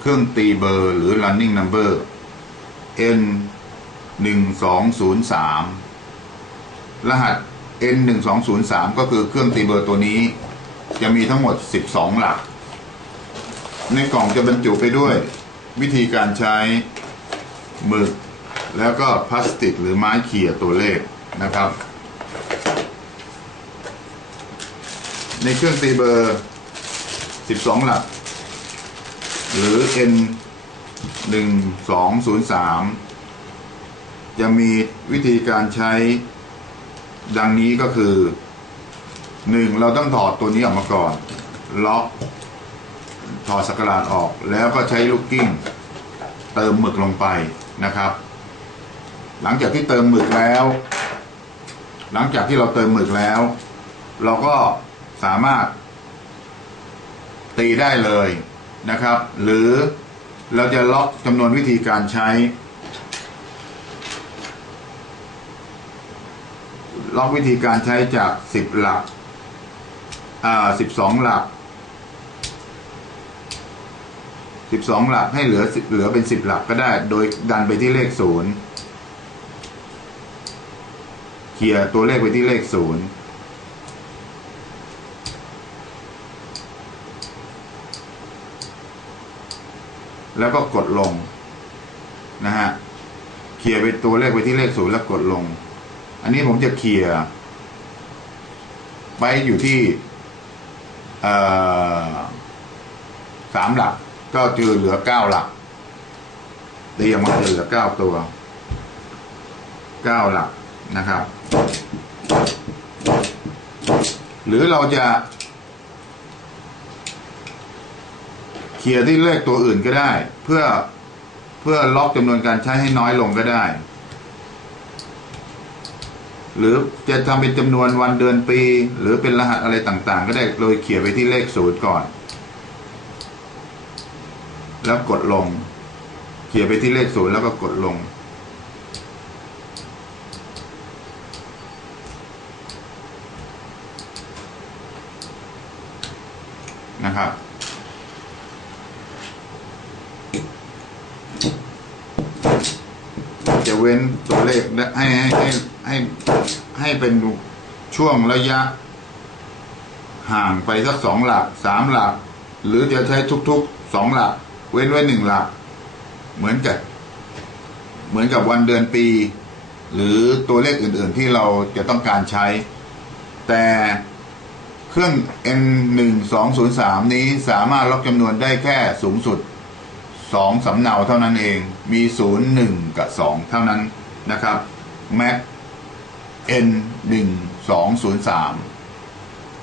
เครื่องตีเบอร์หรือ running number N หนึ่งสองศูนย์สามรหัส N หนึ่งสองศูนย์สามก็คือเครื่องตีเบอร์ตัวนี้ จะมีทั้งหมดสิบสองหลัก ในกล่องจะบรรจุไปด้วย วิธีการใช้หมึก แล้วก็พลาสติกหรือไม้เขี่ยตัวเลขนะครับ ในเครื่องตีเบอร์ 12 หลัก หรือ N 1 2 0 3 จะมีวิธีการใช้ดังนี้ก็คือ 1. เราต้องถอดตัวนี้ออกมาก่อน ล็อก ถอดสกราดออก แล้วก็ใช้ลูกกิ้ง เติมหมึกลงไปนะครับ หลังจากที่เติมหมึกแล้ว หลังจากที่เราเติมหมึกแล้ว เราก็สามารถตีได้เลย นะครับ หรือเราจะล็อกจำนวนวิธีการใช้ ล็อกวิธีการใช้จาก 10 หลักอ่า12 หลัก 12 หลักให้เหลือเหลือเป็น 10 หลักก็ได้ โดยดันไปที่เลข 0เขี่ยตัวเลขไปที่เลข 0 แล้วก็กดลงนะฮะเคลียร์ไปตัวเลขไปที่เลขศูนย์แล้วกดลง อันนี้ผมจะเคลียร์ไปอยู่ที่สามหลัก ก็จือเหลือเก้าหลักตีออกมาจะเหลือเก้าตัวเก้าหลักนะครับ หรือเราจะ เคลียร์ที่เลขตัวอื่นก็ได้ เพื่อเพื่อล็อกจำนวนการใช้ให้น้อยลงก็ได้ หรือจะทำเป็นจำนวนวันเดือนปี หรือเป็นรหัสอะไรต่างๆ ก็ได้โดยเขียนไปที่เลขศูนย์ก่อน แล้วกดลง เขียนไปที่เลขศูนย์แล้วก็กดลงนะครับ จะ เว้นตัวเลขให้ให้ให้ให้ให้เป็นช่วงระยะ ห่างไปสักสองหลักสามหลัก หรือจะใช้ทุกๆสองหลัก เว้นไว้หนึ่งหลัก เหมือนกับเหมือนกับวันเดือนปี หรือตัวเลขอื่น ๆที่เราจะต้องการใช้ แต่เครื่อง N 1 2 0 3นี้สามารถล็อกจำนวนได้แค่สูงสุด สองสำเนาเท่านั้นเอง มีศูนย์หนึ่งกับสองเท่านั้นนะครับ Mac N หนึ่งสองศูนย์สาม